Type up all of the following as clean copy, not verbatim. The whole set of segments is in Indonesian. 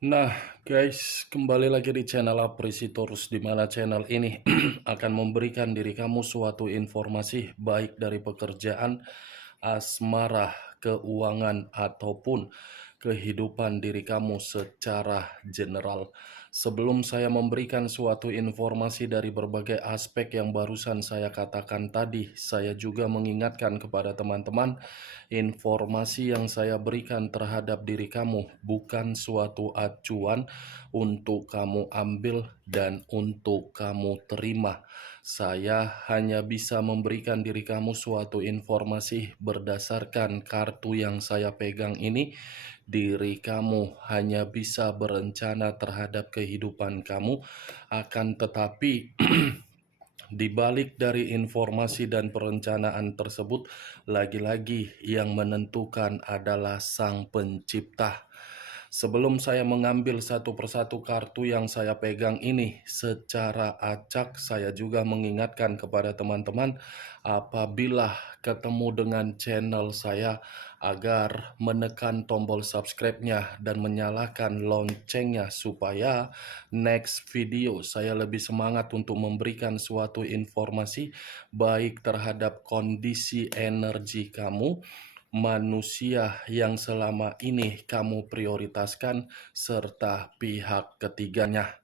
Nah, guys, kembali lagi di channel Apresitorus, di mana channel ini akan memberikan diri kamu suatu informasi baik dari pekerjaan, asmara, keuangan, ataupun kehidupan diri kamu secara general. Sebelum saya memberikan suatu informasi dari berbagai aspek yang barusan saya katakan tadi, saya juga mengingatkan kepada teman-teman, informasi yang saya berikan terhadap diri kamu bukan suatu acuan untuk kamu ambil dan untuk kamu terima. Saya hanya bisa memberikan diri kamu suatu informasi berdasarkan kartu yang saya pegang ini. Diri kamu hanya bisa berencana terhadap kehidupan kamu, akan tetapi di balik dari informasi dan perencanaan tersebut, lagi-lagi yang menentukan adalah Sang Pencipta. Sebelum saya mengambil satu persatu kartu yang saya pegang ini secara acak, saya juga mengingatkan kepada teman-teman apabila ketemu dengan channel saya agar menekan tombol subscribe-nya dan menyalakan loncengnya supaya next video saya lebih semangat untuk memberikan suatu informasi baik terhadap kondisi energi kamu, manusia yang selama ini kamu prioritaskan, serta pihak ketiganya.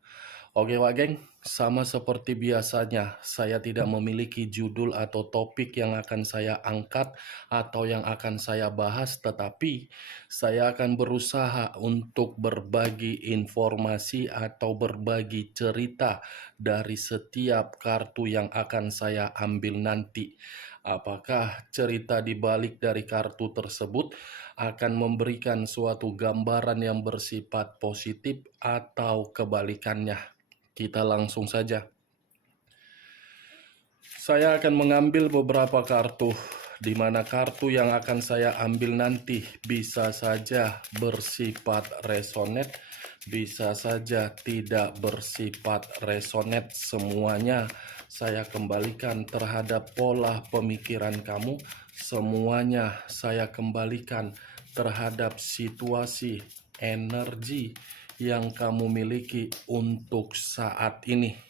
Oke Wak Geng, sama seperti biasanya, saya tidak memiliki judul atau topik yang akan saya angkat atau yang akan saya bahas, tetapi saya akan berusaha untuk berbagi informasi atau berbagi cerita dari setiap kartu yang akan saya ambil nanti. Apakah cerita di balik dari kartu tersebut akan memberikan suatu gambaran yang bersifat positif atau kebalikannya? Kita langsung saja. Saya akan mengambil beberapa kartu, di mana kartu yang akan saya ambil nanti bisa saja bersifat resonate, bisa saja tidak bersifat resonate. Semuanya saya kembalikan terhadap pola pemikiran kamu, semuanya saya kembalikan terhadap situasi energi yang kamu miliki untuk saat ini.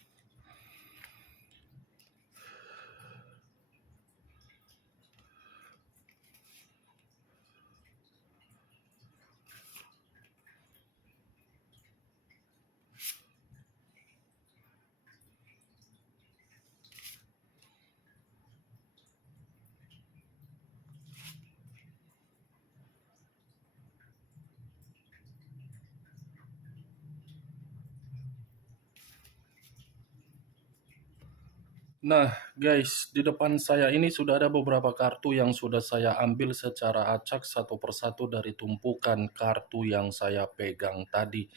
Nah, guys, di depan saya ini sudah ada beberapa kartu yang sudah saya ambil secara acak satu persatu dari tumpukan kartu yang saya pegang tadi.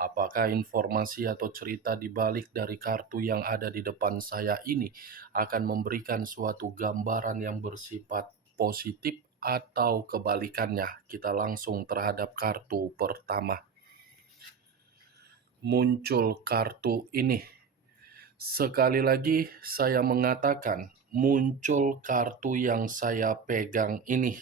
Apakah informasi atau cerita di balik dari kartu yang ada di depan saya ini akan memberikan suatu gambaran yang bersifat positif atau kebalikannya? Kita langsung terhadap kartu pertama. Muncul kartu ini. Sekali lagi saya mengatakan, muncul kartu yang saya pegang ini.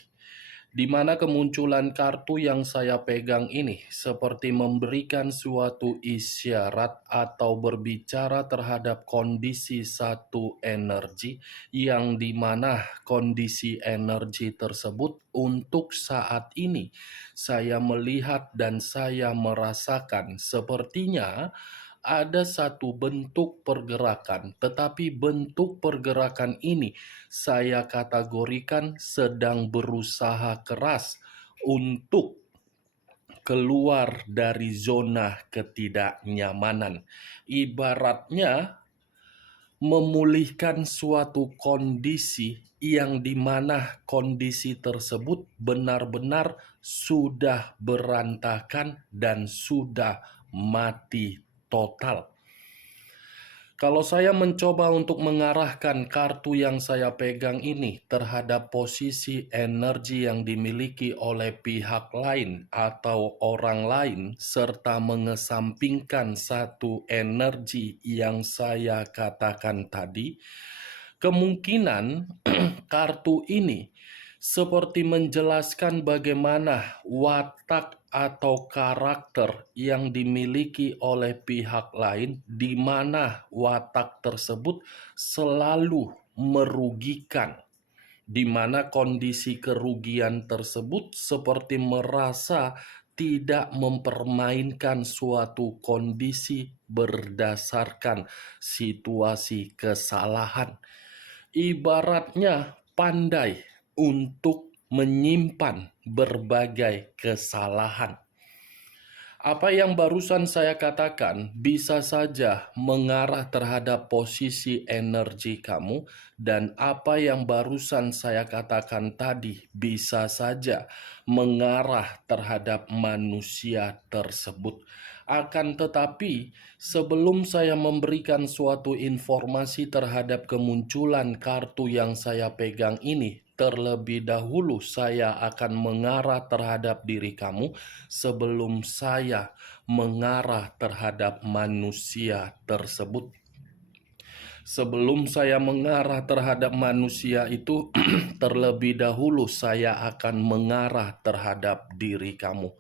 Di mana kemunculan kartu yang saya pegang ini seperti memberikan suatu isyarat atau berbicara terhadap kondisi satu energi yang dimana kondisi energi tersebut untuk saat ini saya melihat dan saya merasakan sepertinya ada satu bentuk pergerakan, tetapi bentuk pergerakan ini saya kategorikan sedang berusaha keras untuk keluar dari zona ketidaknyamanan. Ibaratnya memulihkan suatu kondisi yang dimana kondisi tersebut benar-benar sudah berantakan dan sudah mati total. Kalau saya mencoba untuk mengarahkan kartu yang saya pegang ini terhadap posisi energi yang dimiliki oleh pihak lain atau orang lain, serta mengesampingkan satu energi yang saya katakan tadi, kemungkinan kartu ini seperti menjelaskan bagaimana watak atau karakter yang dimiliki oleh pihak lain di mana watak tersebut selalu merugikan, di mana kondisi kerugian tersebut seperti merasa tidak mempermainkan suatu kondisi berdasarkan situasi kesalahan. Ibaratnya pandai untuk menyimpan berbagai kesalahan. Apa yang barusan saya katakan bisa saja mengarah terhadap posisi energi kamu, dan apa yang barusan saya katakan tadi bisa saja mengarah terhadap manusia tersebut. Akan tetapi, sebelum saya memberikan suatu informasi terhadap kemunculan kartu yang saya pegang ini, terlebih dahulu saya akan mengarah terhadap diri kamu sebelum saya mengarah terhadap manusia tersebut. Sebelum saya mengarah terhadap manusia itu, terlebih dahulu saya akan mengarah terhadap diri kamu.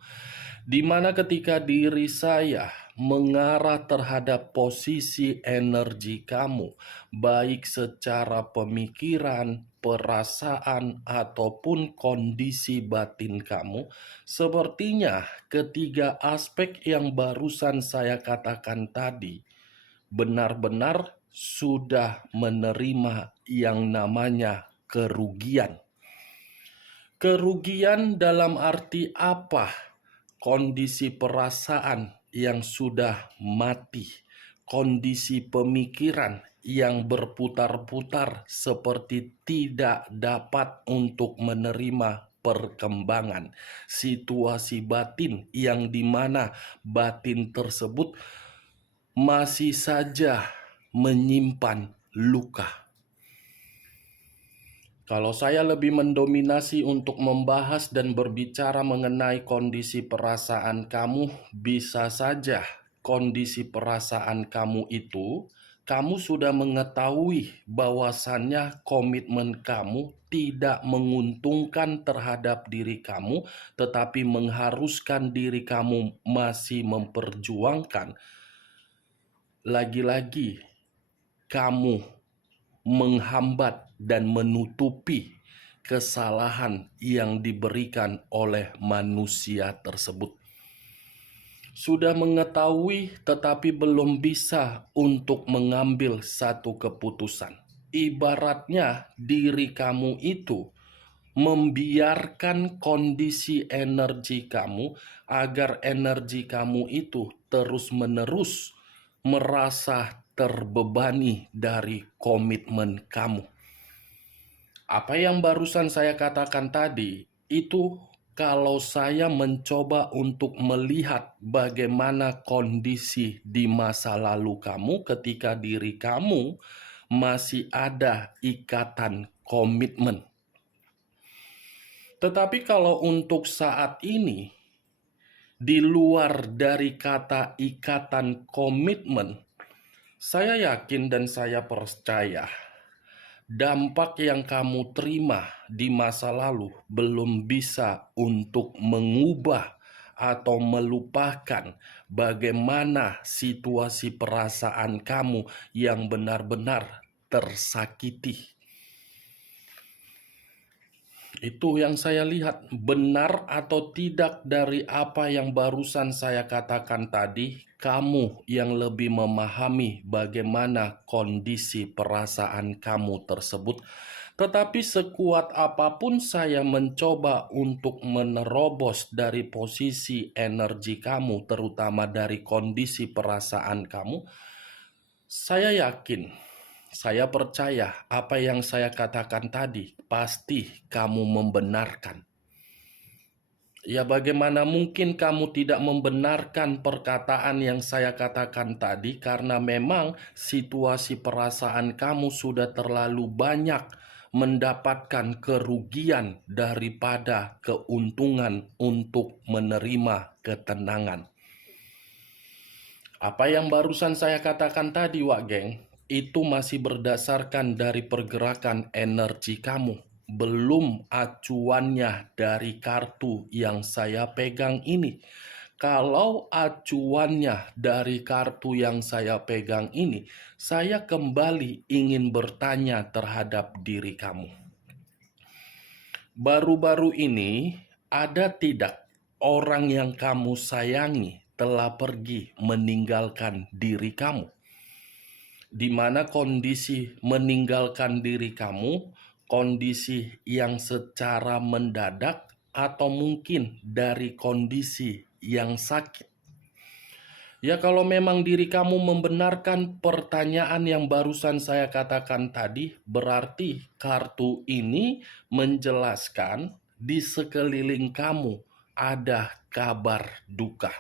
Di mana ketika diri saya mengarah terhadap posisi energi kamu, baik secara pemikiran, perasaan, ataupun kondisi batin kamu, sepertinya ketiga aspek yang barusan saya katakan tadi benar-benar sudah menerima yang namanya kerugian. Kerugian dalam arti apa? Kondisi perasaan yang sudah mati, kondisi pemikiran yang berputar-putar seperti tidak dapat untuk menerima perkembangan, situasi batin yang dimana batin tersebut masih saja menyimpan luka. Kalau saya lebih mendominasi untuk membahas dan berbicara mengenai kondisi perasaan kamu, bisa saja kondisi perasaan kamu itu, kamu sudah mengetahui bahwasannya komitmen kamu tidak menguntungkan terhadap diri kamu, tetapi mengharuskan diri kamu masih memperjuangkan. Lagi-lagi, kamu menghambat dan menutupi kesalahan yang diberikan oleh manusia tersebut. Sudah mengetahui tetapi belum bisa untuk mengambil satu keputusan. Ibaratnya diri kamu itu membiarkan kondisi energi kamu agar energi kamu itu terus-menerus merasa terbebani dari komitmen kamu. Apa yang barusan saya katakan tadi, itu kalau saya mencoba untuk melihat bagaimana kondisi di masa lalu kamu ketika diri kamu masih ada ikatan komitmen. Tetapi kalau untuk saat ini, di luar dari kata ikatan komitmen, saya yakin dan saya percaya dampak yang kamu terima di masa lalu belum bisa untuk mengubah atau melupakan bagaimana situasi perasaan kamu yang benar-benar tersakiti. Itu yang saya lihat, benar atau tidak dari apa yang barusan saya katakan tadi, kamu yang lebih memahami bagaimana kondisi perasaan kamu tersebut. Tetapi sekuat apapun saya mencoba untuk menerobos dari posisi energi kamu, terutama dari kondisi perasaan kamu, saya yakin, saya percaya apa yang saya katakan tadi pasti kamu membenarkan. Ya, bagaimana mungkin kamu tidak membenarkan perkataan yang saya katakan tadi, karena memang situasi perasaan kamu sudah terlalu banyak mendapatkan kerugian daripada keuntungan untuk menerima ketenangan. Apa yang barusan saya katakan tadi, Wak Geng, itu masih berdasarkan dari pergerakan energi kamu. belum acuannya dari kartu yang saya pegang ini. Kalau acuannya dari kartu yang saya pegang ini, saya kembali ingin bertanya terhadap diri kamu. Baru-baru ini, ada tidak orang yang kamu sayangi telah pergi meninggalkan diri kamu? Di mana kondisi meninggalkan diri kamu, kondisi yang secara mendadak, atau mungkin dari kondisi yang sakit. Ya, kalau memang diri kamu membenarkan pertanyaan yang barusan saya katakan tadi, berarti kartu ini menjelaskan di sekeliling kamu ada kabar duka.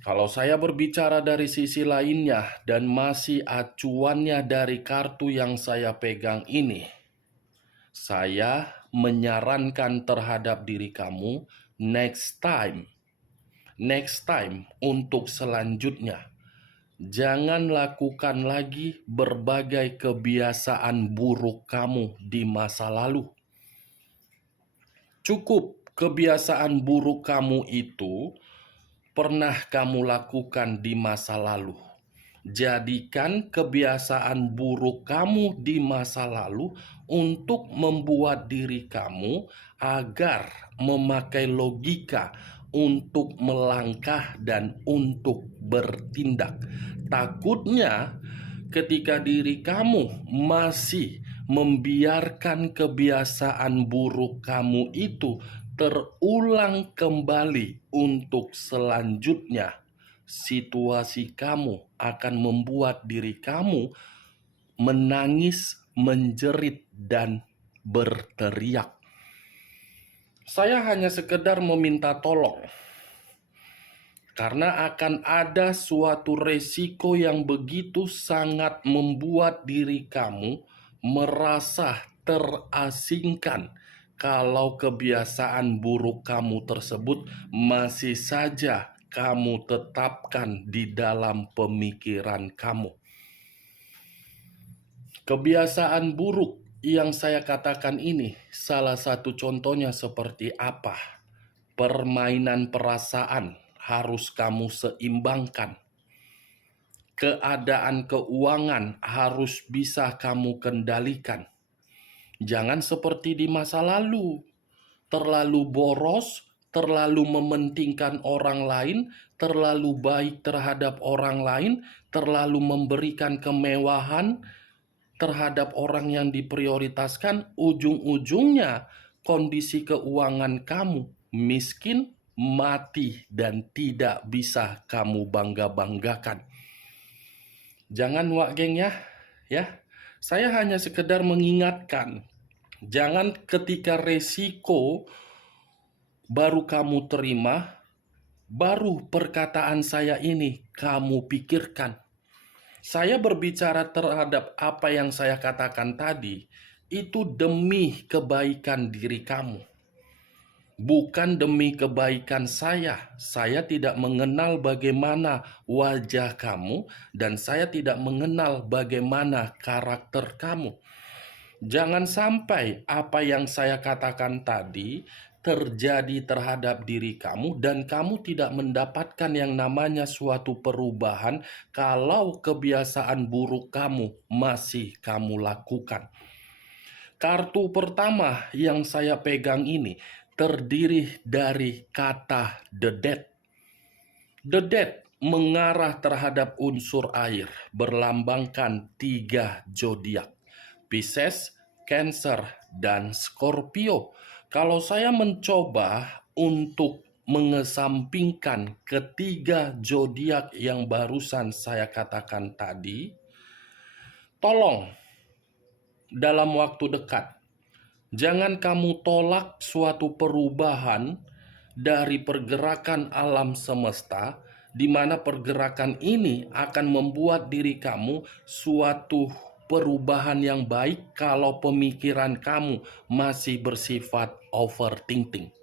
Kalau saya berbicara dari sisi lainnya dan masih acuannya dari kartu yang saya pegang ini, saya menyarankan terhadap diri kamu next time untuk selanjutnya, jangan lakukan lagi berbagai kebiasaan buruk kamu di masa lalu. Cukup kebiasaan buruk kamu itu pernah kamu lakukan di masa lalu. Jadikan kebiasaan buruk kamu di masa lalu untuk membuat diri kamu agar memakai logika untuk melangkah dan untuk bertindak. Takutnya ketika diri kamu masih membiarkan kebiasaan buruk kamu itu terulang kembali untuk selanjutnya, situasi kamu akan membuat diri kamu menangis, menjerit, dan berteriak. Saya hanya sekedar meminta tolong, karena akan ada suatu resiko yang begitu sangat membuat diri kamu merasa terasingkan kalau kebiasaan buruk kamu tersebut masih saja kamu tetapkan di dalam pemikiran kamu. Kebiasaan buruk yang saya katakan ini, salah satu contohnya seperti apa? Permainan perasaan harus kamu seimbangkan. Keadaan keuangan harus bisa kamu kendalikan. Jangan seperti di masa lalu, terlalu boros, terlalu mementingkan orang lain, terlalu baik terhadap orang lain, terlalu memberikan kemewahan terhadap orang yang diprioritaskan. Ujung-ujungnya kondisi keuangan kamu miskin, mati, dan tidak bisa kamu bangga-banggakan. Jangan wak geng ya. Saya hanya sekedar mengingatkan, jangan ketika resiko baru kamu terima, baru perkataan saya ini kamu pikirkan. Saya berbicara terhadap apa yang saya katakan tadi, itu demi kebaikan diri kamu. Bukan demi kebaikan saya. Saya tidak mengenal bagaimana wajah kamu, dan saya tidak mengenal bagaimana karakter kamu. Jangan sampai apa yang saya katakan tadi terjadi terhadap diri kamu dan kamu tidak mendapatkan yang namanya suatu perubahan kalau kebiasaan buruk kamu masih kamu lakukan. Kartu pertama yang saya pegang ini terdiri dari kata the dead. The dead mengarah terhadap unsur air, berlambangkan 3 zodiak: Pisces, Cancer, dan Scorpio. Kalau saya mencoba untuk mengesampingkan ketiga zodiak yang barusan saya katakan tadi, tolong dalam waktu dekat, jangan kamu tolak suatu perubahan dari pergerakan alam semesta, di mana pergerakan ini akan membuat diri kamu suatu perubahan yang baik kalau pemikiran kamu masih bersifat overthinking.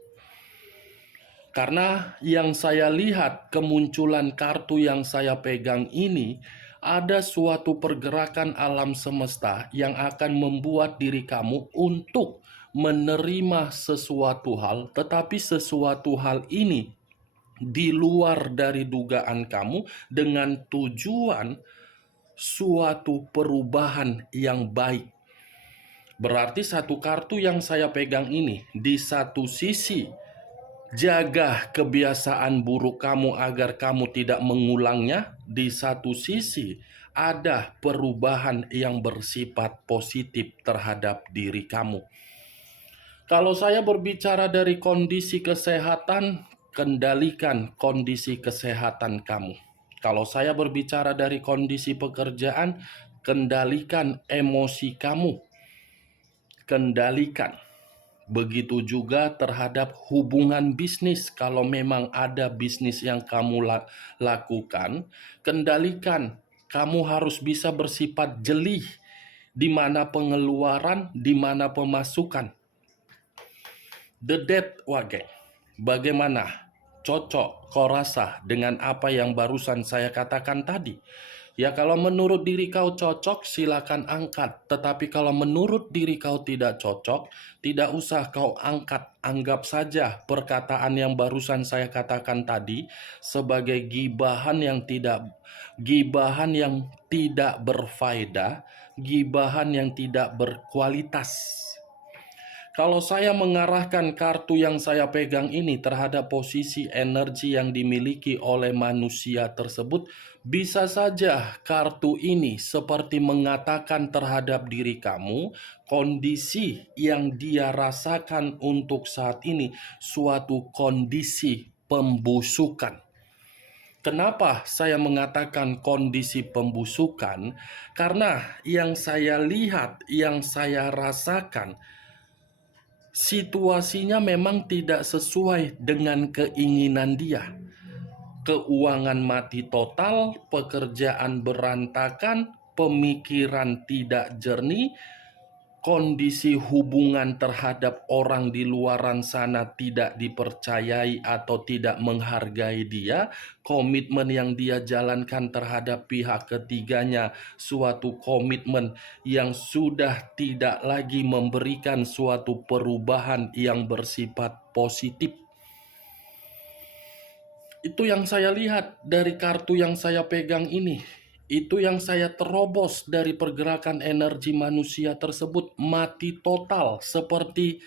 Karena yang saya lihat kemunculan kartu yang saya pegang ini ada suatu pergerakan alam semesta yang akan membuat diri kamu untuk menerima sesuatu hal, tetapi sesuatu hal ini di luar dari dugaan kamu dengan tujuan suatu perubahan yang baik. Berarti satu kartu yang saya pegang ini, di satu sisi jaga kebiasaan buruk kamu agar kamu tidak mengulangnya. Di satu sisi ada perubahan yang bersifat positif terhadap diri kamu. Kalau saya berbicara dari kondisi kesehatan, kendalikan kondisi kesehatan kamu. Kalau saya berbicara dari kondisi pekerjaan, kendalikan emosi kamu. Kendalikan. Begitu juga terhadap hubungan bisnis. Kalau memang ada bisnis yang kamu lakukan, kendalikan. Kamu harus bisa bersifat jeli, di mana pengeluaran, di mana pemasukan. The Death Wage, bagaimana? Cocok kau rasa dengan apa yang barusan saya katakan tadi? Ya, kalau menurut diri kau cocok, silakan angkat. Tetapi kalau menurut diri kau tidak cocok, tidak usah kau angkat. Anggap saja perkataan yang barusan saya katakan tadi sebagai gibahan yang tidak berfaedah, gibahan yang tidak berkualitas. Kalau saya mengarahkan kartu yang saya pegang ini terhadap posisi energi yang dimiliki oleh manusia tersebut, bisa saja kartu ini seperti mengatakan terhadap diri kamu, kondisi yang dia rasakan untuk saat ini suatu kondisi pembusukan. Kenapa saya mengatakan kondisi pembusukan? Karena yang saya lihat, yang saya rasakan, situasinya memang tidak sesuai dengan keinginan dia. Keuangan mati total, pekerjaan berantakan, pemikiran tidak jernih, kondisi hubungan terhadap orang di luaran sana tidak dipercayai atau tidak menghargai dia, komitmen yang dia jalankan terhadap pihak ketiganya, suatu komitmen yang sudah tidak lagi memberikan suatu perubahan yang bersifat positif. Itu yang saya lihat dari kartu yang saya pegang ini. Itu yang saya terobos dari pergerakan energi manusia tersebut. Mati total, seperti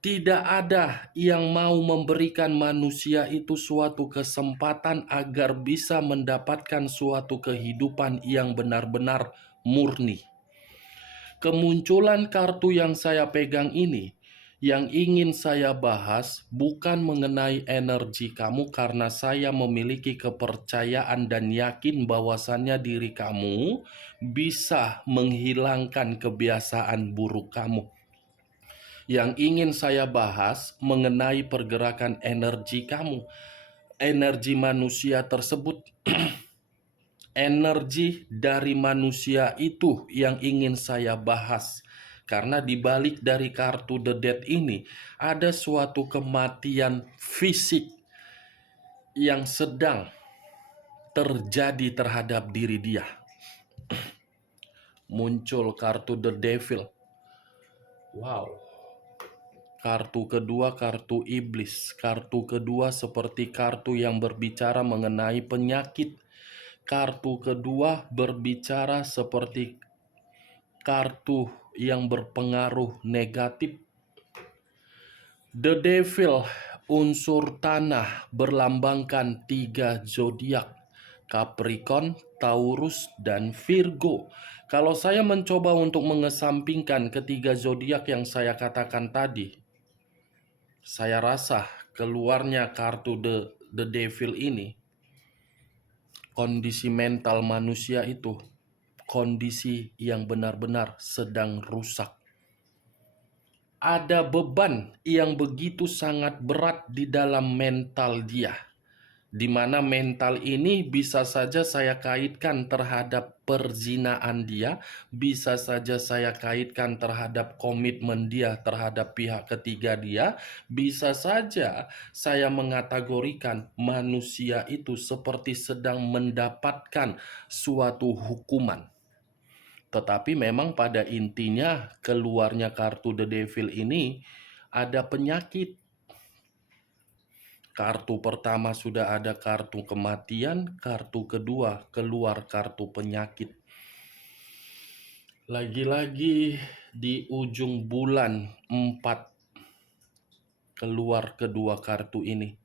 tidak ada yang mau memberikan manusia itu suatu kesempatan agar bisa mendapatkan suatu kehidupan yang benar-benar murni. Kemunculan kartu yang saya pegang ini, yang ingin saya bahas bukan mengenai energi kamu, karena saya memiliki kepercayaan dan yakin bahwasannya diri kamu bisa menghilangkan kebiasaan buruk kamu. Yang ingin saya bahas mengenai pergerakan energi kamu, energi manusia tersebut. Energi dari manusia itu yang ingin saya bahas. Karena di balik dari kartu The Death ini ada suatu kematian fisik yang sedang terjadi terhadap diri dia. Muncul kartu The Devil. Wow. Kartu kedua, kartu iblis. Kartu kedua seperti kartu yang berbicara mengenai penyakit. Kartu kedua berbicara seperti kartu yang berpengaruh negatif. The Devil, unsur tanah, berlambangkan 3 zodiak: Capricorn, Taurus, dan Virgo. Kalau saya mencoba untuk mengesampingkan ketiga zodiak yang saya katakan tadi, saya rasa keluarnya kartu The Devil ini, kondisi mental manusia itu kondisi yang benar-benar sedang rusak. Ada beban yang begitu sangat berat di dalam mental dia. di mana mental ini bisa saja saya kaitkan terhadap perzinaan dia, bisa saja saya kaitkan terhadap komitmen dia terhadap pihak ketiga dia, bisa saja saya mengategorikan manusia itu seperti sedang mendapatkan suatu hukuman. Tetapi memang pada intinya keluarnya kartu The Devil ini ada penyakit. Kartu pertama sudah ada kartu kematian, kartu kedua keluar kartu penyakit. Lagi-lagi di ujung bulan 4 keluar kedua kartu ini.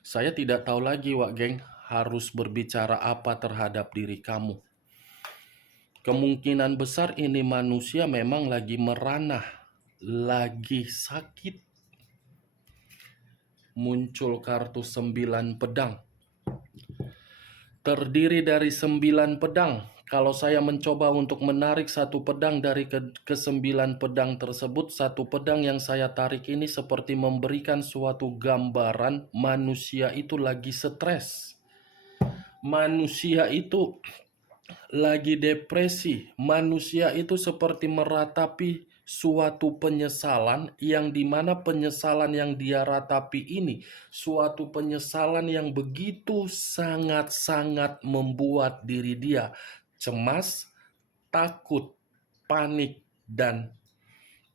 Saya tidak tahu lagi, Wak Geng, harus berbicara apa terhadap diri kamu. Kemungkinan besar ini manusia memang lagi meranah, lagi sakit. Muncul kartu 9 pedang. Terdiri dari 9 pedang. Kalau saya mencoba untuk menarik satu pedang dari ke-9 pedang tersebut, satu pedang yang saya tarik ini seperti memberikan suatu gambaran manusia itu lagi stres. Manusia itu lagi depresi. Manusia itu seperti meratapi suatu penyesalan yang dimana penyesalan yang dia ratapi ini suatu penyesalan yang begitu sangat-sangat membuat diri dia cemas, takut, panik, dan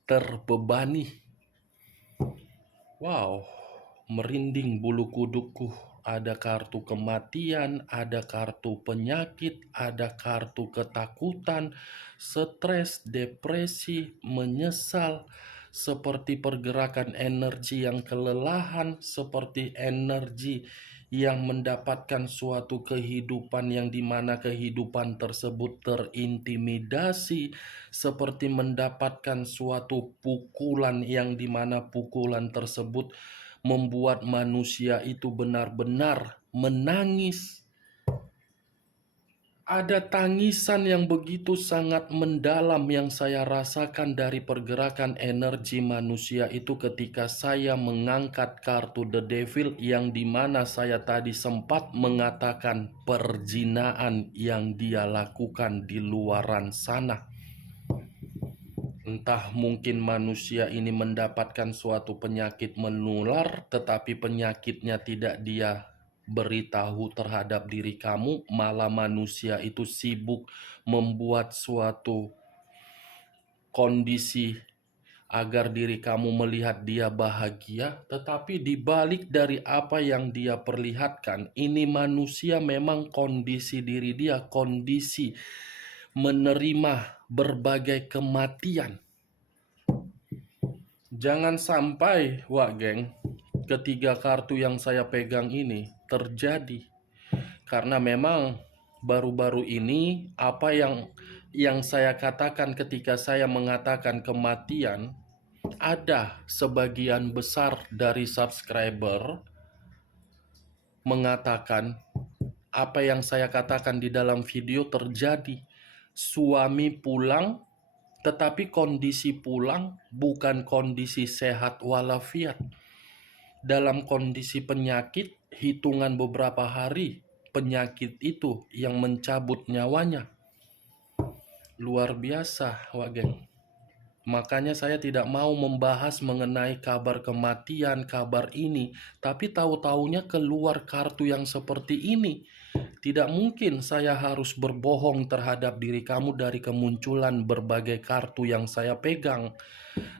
terbebani. Wow, merinding bulu kudukku. Ada kartu kematian, ada kartu penyakit, ada kartu ketakutan, stres, depresi, menyesal, seperti pergerakan energi yang kelelahan, seperti energi yang mendapatkan suatu kehidupan yang dimana kehidupan tersebut terintimidasi, seperti mendapatkan suatu pukulan yang dimana pukulan tersebut membuat manusia itu benar-benar menangis. Ada tangisan yang begitu sangat mendalam yang saya rasakan dari pergerakan energi manusia itu ketika saya mengangkat kartu The Devil yang dimana saya tadi sempat mengatakan perzinaan yang dia lakukan di luaran sana. Entah mungkin manusia ini mendapatkan suatu penyakit menular, tetapi penyakitnya tidak dia beritahu terhadap diri kamu, malah manusia itu sibuk membuat suatu kondisi agar diri kamu melihat dia bahagia, tetapi di balik dari apa yang dia perlihatkan, ini manusia memang kondisi diri dia, kondisi menerima berbagai kematian. Jangan sampai, Wak Geng, ketiga kartu yang saya pegang ini terjadi. Karena memang baru-baru ini apa yang saya katakan ketika saya mengatakan kematian, ada sebagian besar dari subscriber mengatakan apa yang saya katakan di dalam video terjadi. Suami pulang, tetapi kondisi pulang bukan kondisi sehat walafiat. Dalam kondisi penyakit, hitungan beberapa hari, penyakit itu yang mencabut nyawanya. Luar biasa, Wak Geng. Makanya saya tidak mau membahas mengenai kabar kematian, kabar ini. Tapi tahu-taunya keluar kartu yang seperti ini. Tidak mungkin saya harus berbohong terhadap diri kamu dari kemunculan berbagai kartu yang saya pegang.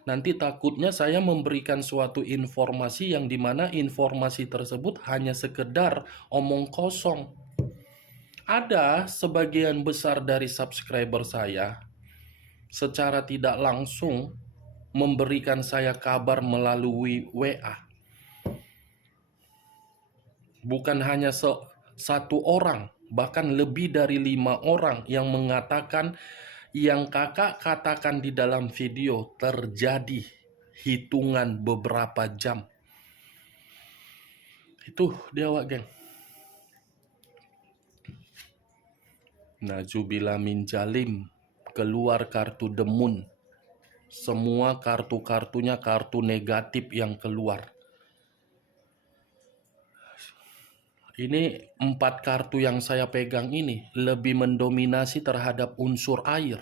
Nanti takutnya saya memberikan suatu informasi yang dimana informasi tersebut hanya sekedar omong kosong. Ada sebagian besar dari subscriber saya secara tidak langsung memberikan saya kabar melalui WA. Bukan hanya satu orang, bahkan lebih dari 5 orang yang mengatakan yang kakak katakan di dalam video terjadi hitungan beberapa jam. Itu dia, Wak Geng. Najubila min jalim, keluar kartu The Moon. Semua kartu-kartunya kartu negatif yang keluar. Ini 4 kartu yang saya pegang ini lebih mendominasi terhadap unsur air.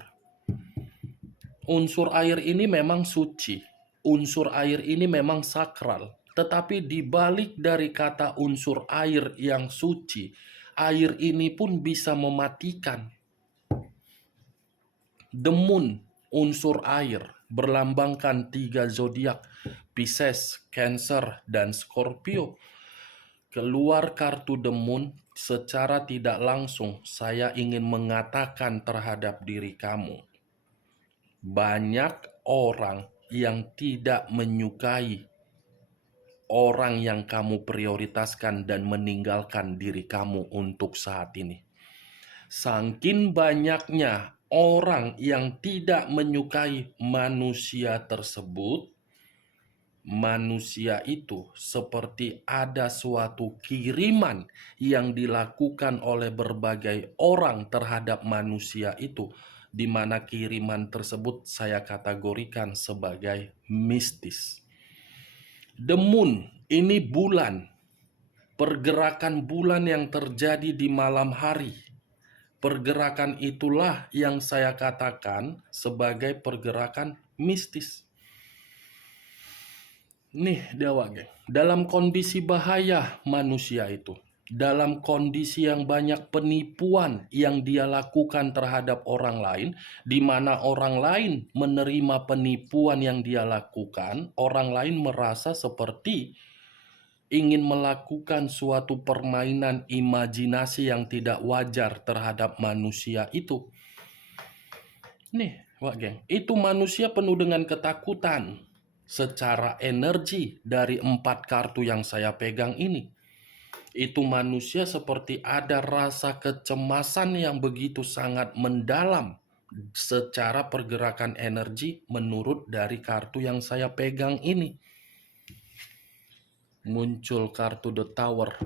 Unsur air ini memang suci. Unsur air ini memang sakral. Tetapi di balik dari kata unsur air yang suci, air ini pun bisa mematikan. The Moon, unsur air, berlambangkan 3 zodiak, Pisces, Cancer, dan Scorpio. Keluar kartu The Moon, secara tidak langsung saya ingin mengatakan terhadap diri kamu, banyak orang yang tidak menyukai orang yang kamu prioritaskan dan meninggalkan diri kamu untuk saat ini. Saking banyaknya orang yang tidak menyukai manusia tersebut, manusia itu seperti ada suatu kiriman yang dilakukan oleh berbagai orang terhadap manusia itu, di mana kiriman tersebut saya kategorikan sebagai mistis. The Moon ini bulan, pergerakan bulan yang terjadi di malam hari. Pergerakan itulah yang saya katakan sebagai pergerakan mistis. Nih dewa geng, dalam kondisi bahaya manusia itu, dalam kondisi yang banyak penipuan yang dia lakukan terhadap orang lain, di mana orang lain menerima penipuan yang dia lakukan, orang lain merasa seperti ingin melakukan suatu permainan imajinasi yang tidak wajar terhadap manusia itu. Nih, wak geng, itu manusia penuh dengan ketakutan. Secara energi dari 4 kartu yang saya pegang ini, itu manusia seperti ada rasa kecemasan yang begitu sangat mendalam secara pergerakan energi menurut dari kartu yang saya pegang ini. Muncul kartu The Tower,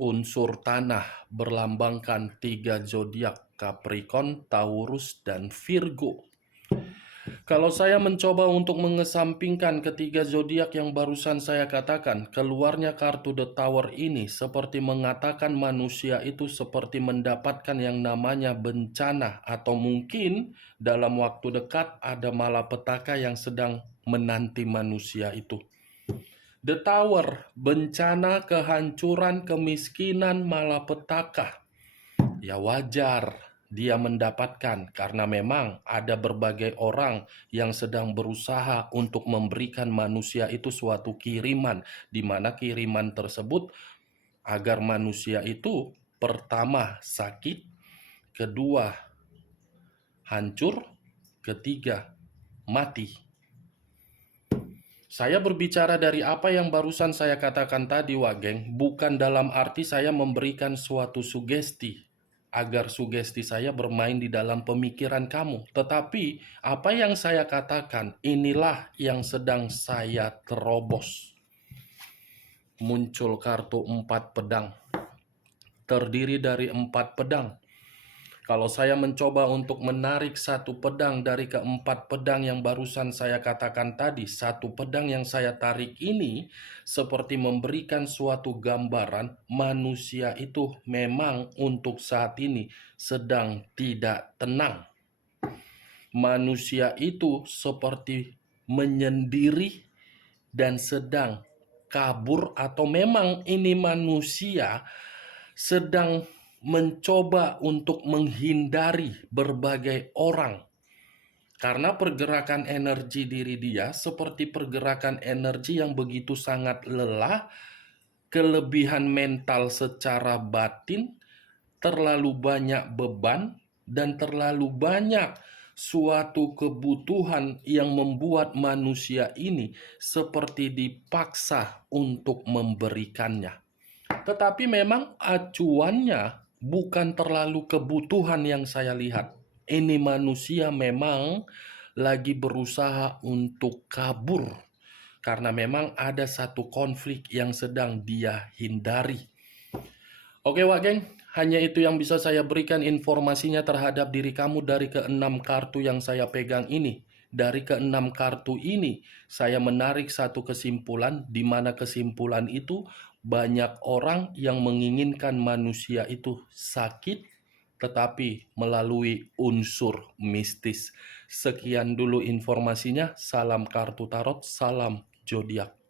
unsur tanah, berlambangkan 3 zodiak, Capricorn, Taurus, dan Virgo. Kalau saya mencoba untuk mengesampingkan ketiga zodiak yang barusan saya katakan, keluarnya kartu The Tower ini seperti mengatakan manusia itu seperti mendapatkan yang namanya bencana, atau mungkin dalam waktu dekat ada malapetaka yang sedang menanti manusia itu. The Tower, bencana, kehancuran, kemiskinan, malapetaka. Ya wajar dia mendapatkan, karena memang ada berbagai orang yang sedang berusaha untuk memberikan manusia itu suatu kiriman, di mana kiriman tersebut agar manusia itu pertama sakit, kedua hancur, ketiga mati. Saya berbicara dari apa yang barusan saya katakan tadi, Wageng, bukan dalam arti saya memberikan suatu sugesti agar sugesti saya bermain di dalam pemikiran kamu. Tetapi apa yang saya katakan, inilah yang sedang saya terobos. Muncul kartu 4 pedang. Terdiri dari 4 pedang. Kalau saya mencoba untuk menarik satu pedang dari keempat pedang yang barusan saya katakan tadi, satu pedang yang saya tarik ini seperti memberikan suatu gambaran manusia itu memang untuk saat ini sedang tidak tenang. Manusia itu seperti menyendiri dan sedang kabur, atau memang ini manusia sedang mencoba untuk menghindari berbagai orang. Karena pergerakan energi diri dia seperti pergerakan energi yang begitu sangat lelah, kelebihan mental secara batin, terlalu banyak beban, dan terlalu banyak suatu kebutuhan yang membuat manusia ini seperti dipaksa untuk memberikannya. Tetapi memang acuannya bukan terlalu kebutuhan yang saya lihat. Ini manusia memang lagi berusaha untuk kabur, karena memang ada satu konflik yang sedang dia hindari. Oke Wak Geng, hanya itu yang bisa saya berikan informasinya terhadap diri kamu dari ke-6 kartu yang saya pegang ini. Dari ke-6 kartu ini, saya menarik satu kesimpulan, di mana kesimpulan itu banyak orang yang menginginkan manusia itu sakit, tetapi melalui unsur mistis. Sekian dulu informasinya. Salam kartu tarot, salam zodiak.